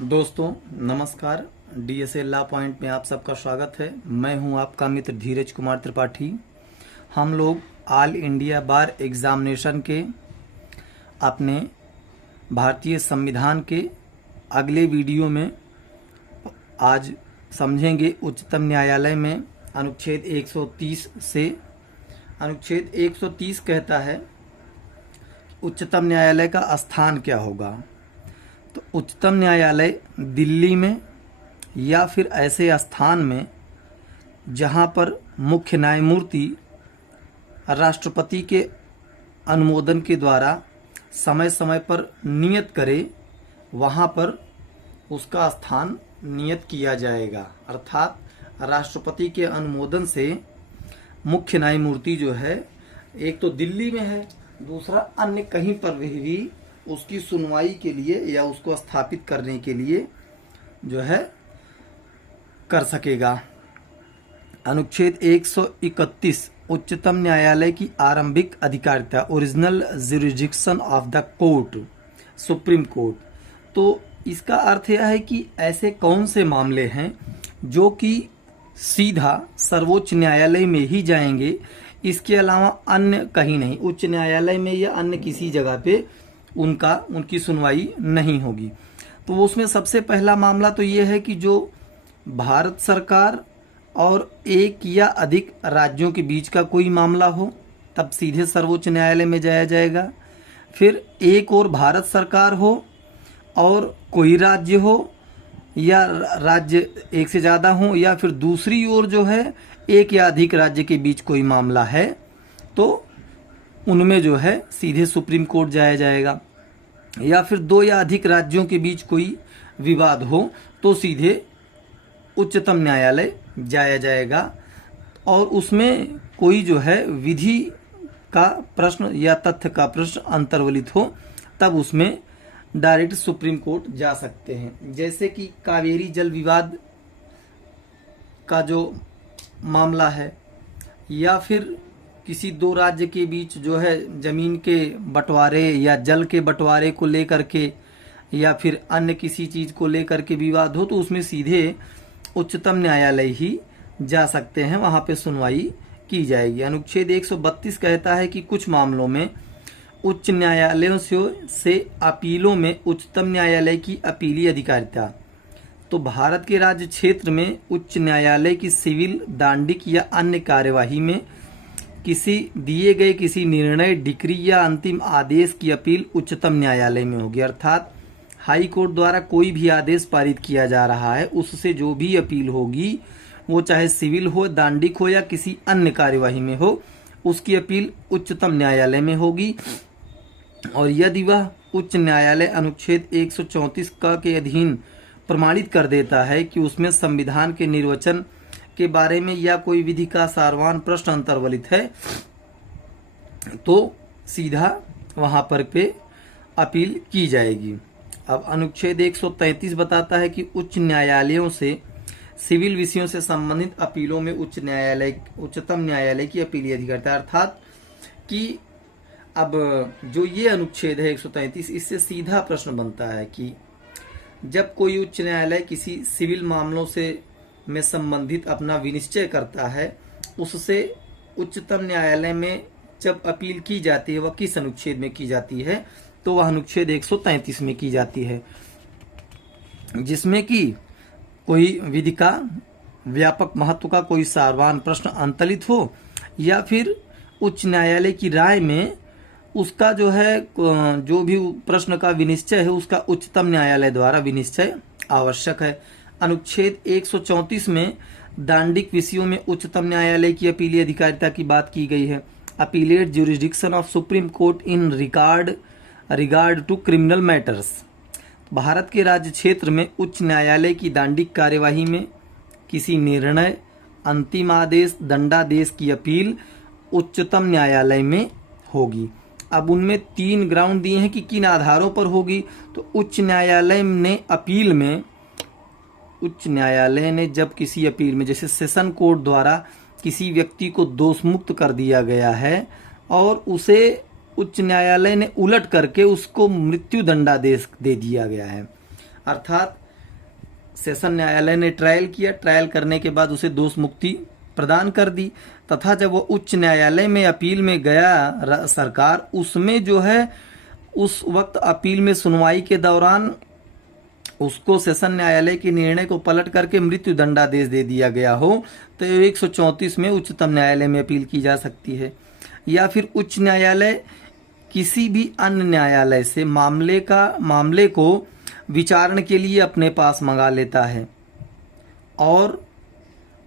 दोस्तों नमस्कार। DSA law point में आप सबका स्वागत है। मैं हूं आपका मित्र धीरज कुमार त्रिपाठी। हम लोग ऑल इंडिया बार एग्जामिनेशन के अपने भारतीय संविधान के अगले वीडियो में आज समझेंगे उच्चतम न्यायालय में अनुच्छेद 130 से। अनुच्छेद 130 कहता है उच्चतम न्यायालय का स्थान क्या होगा। तो उच्चतम न्यायालय दिल्ली में या फिर ऐसे स्थान में जहां पर मुख्य न्यायमूर्ति राष्ट्रपति के अनुमोदन के द्वारा समय समय पर नियत करे, वहां पर उसका स्थान नियत किया जाएगा। अर्थात राष्ट्रपति के अनुमोदन से मुख्य न्यायमूर्ति जो है, एक तो दिल्ली में है, दूसरा अन्य कहीं पर भी उसकी सुनवाई के लिए या उसको स्थापित करने के लिए जो है कर सकेगा। अनुच्छेद 131 उच्चतम न्यायालय की आरंभिक अधिकारिता, original jurisdiction of the court, supreme court. तो इसका अर्थ यह है कि ऐसे कौन से मामले हैं जो कि सीधा सर्वोच्च न्यायालय में ही जाएंगे, इसके अलावा अन्य कहीं नहीं, उच्च न्यायालय में या अन्य किसी जगह पे उनकी सुनवाई नहीं होगी। तो उसमें सबसे पहला मामला तो ये है कि जो भारत सरकार और एक या अधिक राज्यों के बीच का कोई मामला हो, तब सीधे सर्वोच्च न्यायालय में जाया जाएगा। फिर एक और भारत सरकार हो और कोई राज्य हो या राज्य एक से ज़्यादा हो, या फिर दूसरी ओर जो है एक या अधिक राज्य के बीच कोई मामला है, तो उनमें जो है सीधे सुप्रीम कोर्ट जाया जाएगा। या फिर दो या अधिक राज्यों के बीच कोई विवाद हो तो सीधे उच्चतम न्यायालय जाया जाएगा। और उसमें कोई जो है विधि का प्रश्न या तथ्य का प्रश्न अंतर्वलित हो, तब उसमें डायरेक्ट सुप्रीम कोर्ट जा सकते हैं। जैसे कि कावेरी जल विवाद का जो मामला है, या फिर किसी दो राज्य के बीच जो है जमीन के बंटवारे या जल के बंटवारे को लेकर के, या फिर अन्य किसी चीज को लेकर के विवाद हो, तो उसमें सीधे उच्चतम न्यायालय ही जा सकते हैं, वहां पे सुनवाई की जाएगी। अनुच्छेद 132 कहता है कि कुछ मामलों में उच्च न्यायालयों से अपीलों में उच्चतम न्यायालय की अपीली अधिकारिता। तो भारत के राज्य क्षेत्र में उच्च न्यायालय की सिविल, दांडिक या अन्य कार्यवाही में किसी दिए गए किसी निर्णय, डिक्री या अंतिम आदेश की अपील उच्चतम न्यायालय में होगी। अर्थात हाई कोर्ट द्वारा कोई भी आदेश पारित किया जा रहा है, उससे जो भी अपील होगी, वो चाहे सिविल हो, दांडिक हो या किसी अन्य कार्यवाही में हो, उसकी अपील उच्चतम न्यायालय में होगी। और यदि वह उच्च न्यायालय अनुच्छेद 134 का के अधीन प्रमाणित कर देता है कि उसमें संविधान के निर्वचन के बारे में या कोई विधि का सारवान प्रश्न अंतर्वलित है, तो सीधा वहां पर पे अपील की जाएगी। अब अनुच्छेद 133 बताता है कि उच्च न्यायालयों से सिविल विषयों से संबंधित अपीलों में उच्चतम न्यायालय की अपीली अधिकारिता। अर्थात कि अब जो ये अनुच्छेद है 133, इससे सीधा प्रश्न बनता है कि जब कोई उच्च न्यायालय किसी सिविल मामलों से में संबंधित अपना विनिश्चय करता है, उससे उच्चतम न्यायालय में जब अपील की जाती है, वह किस अनुच्छेद में की जाती है, तो वह अनुच्छेद 133 में की जाती है, जिसमें कि कोई विधि का व्यापक महत्व का कोई सारवान प्रश्न अंतलित हो, या फिर उच्च न्यायालय की राय में उसका जो है जो भी प्रश्न का विनिश्चय है, उसका उच्चतम न्यायालय द्वारा विनिश्चय आवश्यक है। अनुच्छेद 134 में दांडिक विषयों में उच्चतम न्यायालय की अपीली अधिकारिता की बात की गई है। Appellate jurisdiction of supreme court in regard to criminal matters. Bharat के राज्य क्षेत्र में उच्च न्यायालय की दांडिक कार्यवाही में किसी निर्णय, अंतिम आदेश, दंडादेश की अपील उच्चतम न्यायालय में होगी। अब उनमें 3 ग्राउंड दिए हैं कि किन आधारों पर होगी। तो उच्च न्यायालय ने जब किसी अपील में, जैसे सेशन कोर्ट द्वारा किसी व्यक्ति को दोष मुक्त कर दिया गया है और उसे उच्च न्यायालय ने उलट करके उसको मृत्यु दंडादेश दे दिया गया है, अर्थात सेशन न्यायालय ने ट्रायल किया, ट्रायल करने के बाद उसे दोष मुक्ति प्रदान कर दी, तथा जब वो उच्च न्यायालय में अपील में गया सरकार, उसमें जो है उस वक्त अपील में सुनवाई के दौरान उसको सेशन न्यायालय के निर्णय को पलट करके मृत्यु दंडादेश दे दिया गया हो, तो 134 में उच्चतम न्यायालय में अपील की जा सकती है। या फिर उच्च न्यायालय किसी भी अन्य न्यायालय से मामले को विचारण के लिए अपने पास मंगा लेता है और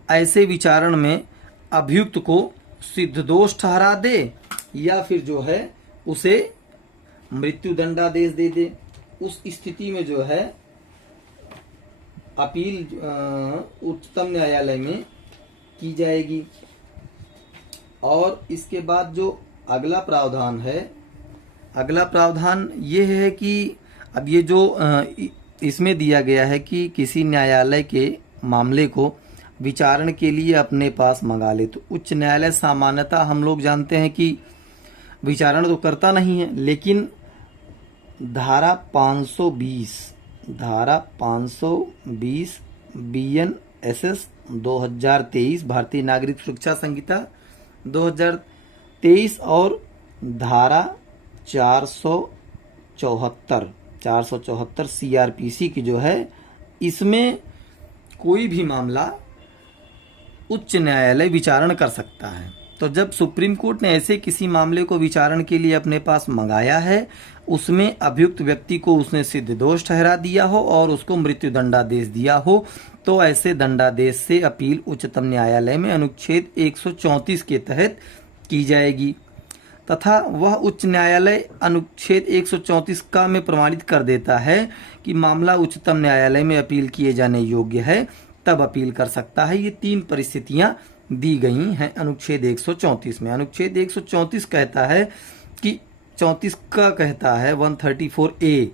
ऐसे विचारण में अभियुक्त को सिद्ध दोष ठहरा दे या फिर जो है उसे मृत्यु दंडादेश दे दे। उस स्थिति में जो है अपील उच्चतम न्यायालय में की जाएगी। और इसके बाद जो अगला प्रावधान है, अगला प्रावधान ये है कि अब ये जो इसमें दिया गया है कि किसी न्यायालय के मामले को विचारण के लिए अपने पास मंगा ले, तो उच्च न्यायालय सामान्यतः हम लोग जानते हैं कि विचारण तो करता नहीं है, लेकिन धारा 520 BNSS 2023 भारतीय नागरिक सुरक्षा संहिता 2023 और धारा 474 CRPC की जो है, इसमें कोई भी मामला उच्च न्यायालय विचारण कर सकता है। तो जब सुप्रीम कोर्ट ने ऐसे किसी मामले को विचारण के लिए अपने पास मंगाया है, उसमें अभियुक्त व्यक्ति को उसने सिद्ध दोष ठहरा दिया हो और उसको मृत्यु दंडादेश दिया हो, तो ऐसे दंडादेश से अपील उच्चतम न्यायालय में अनुच्छेद 134 के तहत की जाएगी, तथा वह उच्च न्यायालय अनुच्छेद 134 का में प्रमाणित कर देता है कि मामला उच्चतम न्यायालय में अपील किए जाने योग्य है, तब अपील कर सकता है। ये 3 परिस्थितियां दी गई हैं अनुच्छेद 134 में। अनुच्छेद 134 कहता है कि 34 का कहता है 134A,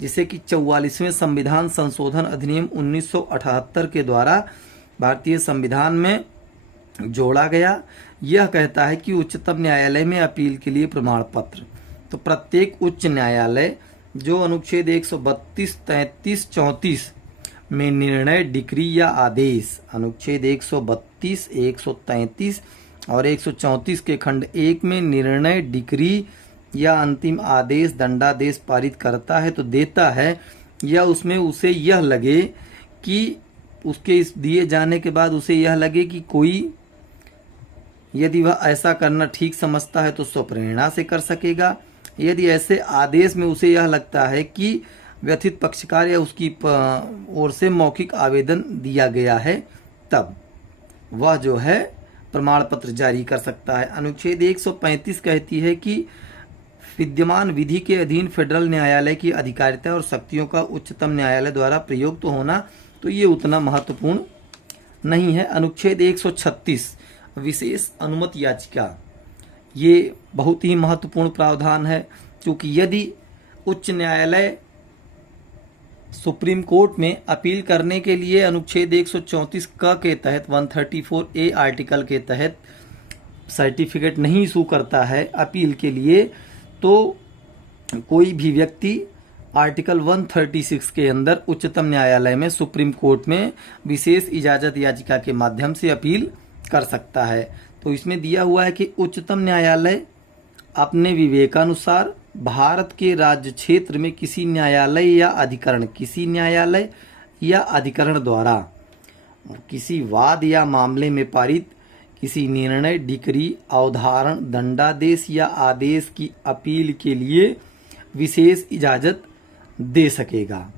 जिसे कि 44वें संविधान संशोधन अधिनियम 1978 के द्वारा भारतीय संविधान में जोड़ा गया। यह कहता है कि उच्चतम न्यायालय में अपील के लिए प्रमाण पत्र, तो प्रत्येक उच्च न्यायालय जो अनुच्छेद 132, 33, 34 में निर्णय, डिक्री या आदेश, अनुच्छेद 132, 133 और 134 के खंड 1 में निर्णय, डिक्री या अंतिम आदेश, दंडादेश पारित करता है तो देता है, या उसमें उसे यह लगे कि उसके इस दिए जाने के बाद उसे यह लगे कि कोई, यदि वह ऐसा करना ठीक समझता है तो स्वप्रेरणा से कर सकेगा। यदि ऐसे आदेश में उसे यह लगता है कि व्यथित पक्षकार या उसकी ओर से मौखिक आवेदन दिया गया है, तब वह जो है प्रमाण पत्र जारी कर सकता है। अनुच्छेद 135 कहती है कि विद्यमान विधि के अधीन फेडरल न्यायालय की अधिकारिता और शक्तियों का उच्चतम न्यायालय द्वारा प्रयोग तो होना, तो ये उतना महत्वपूर्ण नहीं है। अनुच्छेद 136 विशेष अनुमति याचिका, ये बहुत ही महत्वपूर्ण प्रावधान है, क्योंकि यदि उच्च न्यायालय सुप्रीम कोर्ट में अपील करने के लिए अनुच्छेद 134 क के तहत 134A आर्टिकल के तहत सर्टिफिकेट नहीं इशू करता है अपील के लिए, तो कोई भी व्यक्ति आर्टिकल 136 के अंदर उच्चतम न्यायालय में सुप्रीम कोर्ट में विशेष इजाजत याचिका के माध्यम से अपील कर सकता है। तो इसमें दिया हुआ है कि उच्चतम न्यायालय अपने विवेकानुसार भारत के राज्य क्षेत्र में किसी न्यायालय या अधिकरण द्वारा किसी वाद या मामले में पारित किसी निर्णय, डिक्री, अवधारण, दंडादेश या आदेश की अपील के लिए विशेष इजाजत दे सकेगा।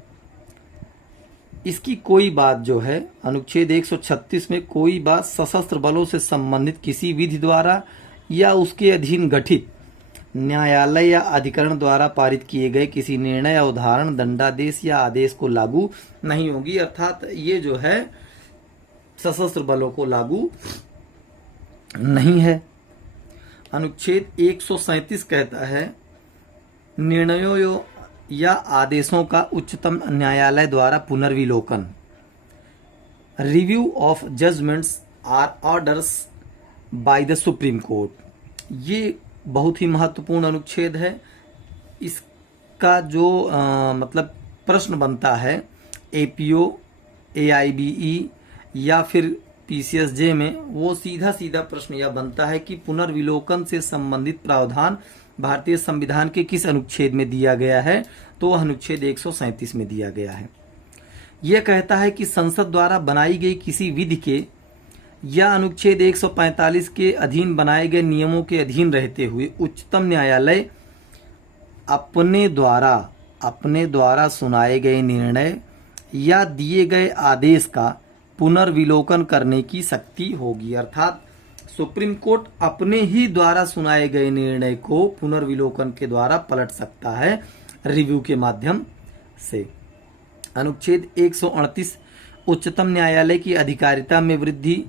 इसकी कोई बात जो है अनुच्छेद 136 में कोई बात सशस्त्र बलों से संबंधित किसी विधि द्वारा या उसके अधीन गठित न्यायालय या अधिकरण द्वारा पारित किए गए किसी निर्णय, अवधारण, दंडादेश या आदेश को लागू नहीं होगी। अर्थात ये जो है सशस्त्र बलों को लागू नहीं है। अनुच्छेद 137 कहता है निर्णयों या आदेशों का उच्चतम न्यायालय द्वारा पुनर्विलोकन, review of judgements or orders by the Supreme Court. ये बहुत ही महत्वपूर्ण अनुच्छेद है। इसका जो मतलब प्रश्न बनता है एपीओ AIBE या फिर PCSJ में, वो सीधा सीधा प्रश्न यह बनता है कि पुनर्विलोकन से संबंधित प्रावधान भारतीय संविधान के किस अनुच्छेद में दिया गया है, तो वह अनुच्छेद 137 में दिया गया है। यह कहता है कि संसद द्वारा बनाई गई किसी विधि के या अनुच्छेद 145 के अधीन बनाए गए नियमों के अधीन रहते हुए उच्चतम न्यायालय अपने द्वारा सुनाए गए निर्णय या दिए गए आदेश का पुनर्विलोकन करने की शक्ति होगी। अर्थात सुप्रीम कोर्ट अपने ही द्वारा सुनाए गए निर्णय को पुनर्विलोकन के द्वारा पलट सकता है, रिव्यू के माध्यम से। अनुच्छेद 138 उच्चतम न्यायालय की अधिकारिता में वृद्धि।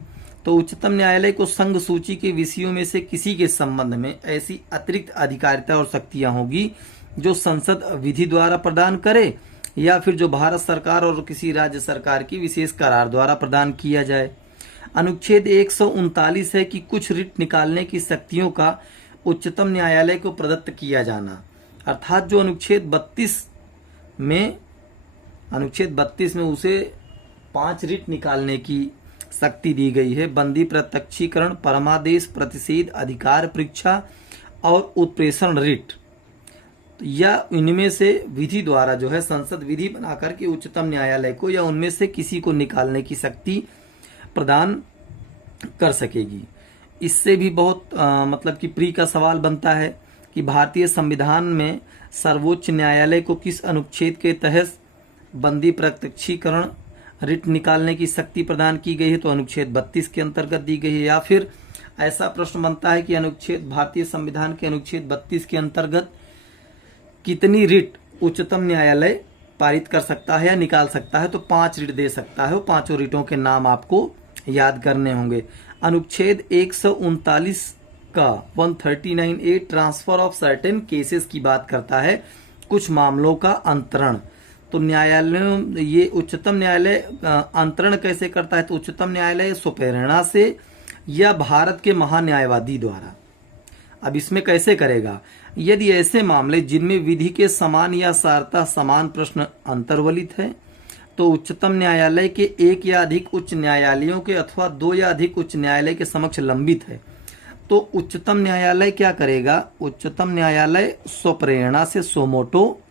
तो उच्चतम न्यायालय को संघ सूची के विषयों में से किसी के संबंध में ऐसी अतिरिक्त अधिकारिता और शक्तियां होगी जो संसद विधि द्वारा प्रदान करे या फिर जो भारत सरकार और किसी राज्य सरकार की विशेष करार द्वारा प्रदान किया जाए। अनुच्छेद 139 है कि कुछ रिट निकालने की शक्तियों का उच्चतम न्यायालय को प्रदत्त किया जाना। अर्थात जो अनुच्छेद 32 में उसे 5 रिट निकालने की शक्ति दी गई है। बंदी प्रत्यक्षीकरण, परमादेश, प्रतिषेध, अधिकार परीक्षा और उत्प्रेषण रिट, या इनमें से विधि द्वारा जो है संसद विधि बनाकर के उच्चतम न्यायालय को या उनमें से किसी को निकालने की शक्ति प्रदान कर सकेगी। इससे भी बहुत मतलब कि प्री का सवाल बनता है कि भारतीय संविधान में सर्वोच्च न्यायालय को किस अनुच्छेद के तहत बंदी प्रत्यक्षीकरण रिट निकालने की शक्ति प्रदान की गई है, तो अनुच्छेद 32 के अंतर्गत दी गई है। या फिर ऐसा प्रश्न बनता है कि भारतीय संविधान के अनुच्छेद 32 के अंतर्गत कितनी रिट उच्चतम न्यायालय पारित कर सकता है या निकाल सकता है, तो 5 रिट दे सकता है। वो 5 रिटों के नाम आपको याद करने होंगे। अनुच्छेद 139 का 139A transfer of certain cases की बात करता है, कुछ मामलों का अंतरण। तो न्यायालयों, ये उच्चतम न्यायालय अंतरण कैसे करता है, तो उच्चतम न्यायालय स्वप्रेरणा से या भारत के महान्यायवादी द्वारा। अब इसमें कैसे करेगा, यदि ऐसे मामले जिनमें विधि के समान या सारता समान प्रश्न अंतर्वलित है, तो उच्चतम न्यायालय के एक या अधिक उच्च न्यायालयों के अथवा 2 या अधिक उच्च न्यायालय के समक्ष लंबित है, तो उच्चतम न्यायालय क्या करेगा, उच्चतम न्यायालय स्वप्रेरणा से सोमोटो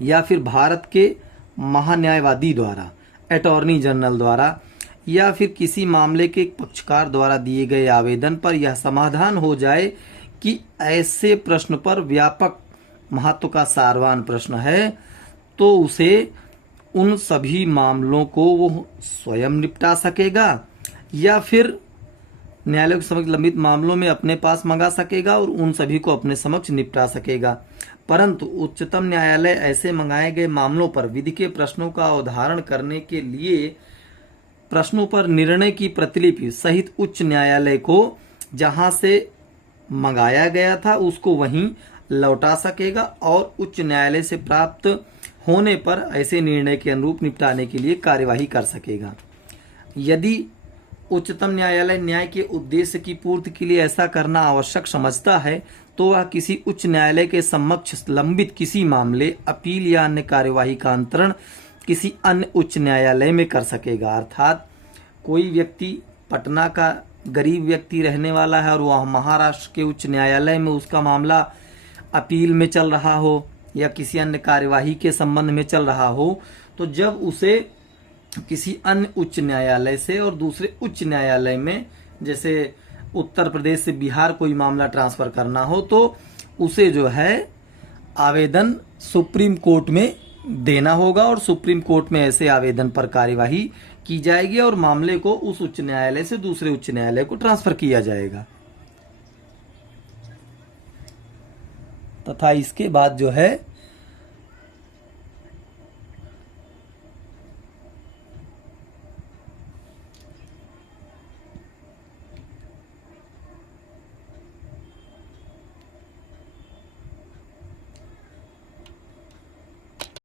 या फिर भारत के महान्यायवादी द्वारा, अटॉर्नी जनरल द्वारा या फिर किसी मामले के पक्षकार द्वारा दिए गए आवेदन पर यह समाधान हो जाए कि ऐसे प्रश्न पर व्यापक महत्व का सारवान प्रश्न है, तो उसे उन सभी मामलों को वो स्वयं निपटा सकेगा या फिर न्यायालय के समक्ष लंबित मामलों में अपने पास मंगा सकेगा और उन सभी को अपने समक्ष निपटा सकेगा। परंतु उच्चतम न्यायालय ऐसे मंगाए गए मामलों पर विधि के प्रश्नों का अवधारण करने के लिए प्रश्नों पर निर्णय की प्रतिलिपि सहित उच्च न्यायालय को जहां से मंगाया गया था उसको वहीं लौटा सकेगा और उच्च न्यायालय से प्राप्त होने पर ऐसे निर्णय के अनुरूप निपटाने के लिए कार्यवाही कर सकेगा। यदि उच्चतम न्यायालय न्याय के उद्देश्य की पूर्ति के लिए ऐसा करना आवश्यक समझता है, तो वह किसी उच्च न्यायालय के समक्ष लंबित किसी मामले, अपील या अन्य कार्यवाही का अंतरण किसी अन्य उच्च न्यायालय में कर सकेगा। अर्थात कोई व्यक्ति पटना का गरीब व्यक्ति रहने वाला है और वह महाराष्ट्र के उच्च न्यायालय में उसका मामला अपील में चल रहा हो या किसी अन्य कार्यवाही के संबंध में चल रहा हो, तो जब उसे किसी अन्य उच्च न्यायालय से और दूसरे उच्च न्यायालय में, जैसे उत्तर प्रदेश से बिहार कोई मामला ट्रांसफर करना हो, तो उसे जो है आवेदन सुप्रीम कोर्ट में देना होगा और सुप्रीम कोर्ट में ऐसे आवेदन पर कार्यवाही की जाएगी और मामले को उस उच्च न्यायालय से दूसरे उच्च न्यायालय को ट्रांसफर किया जाएगा। तथा इसके बाद जो है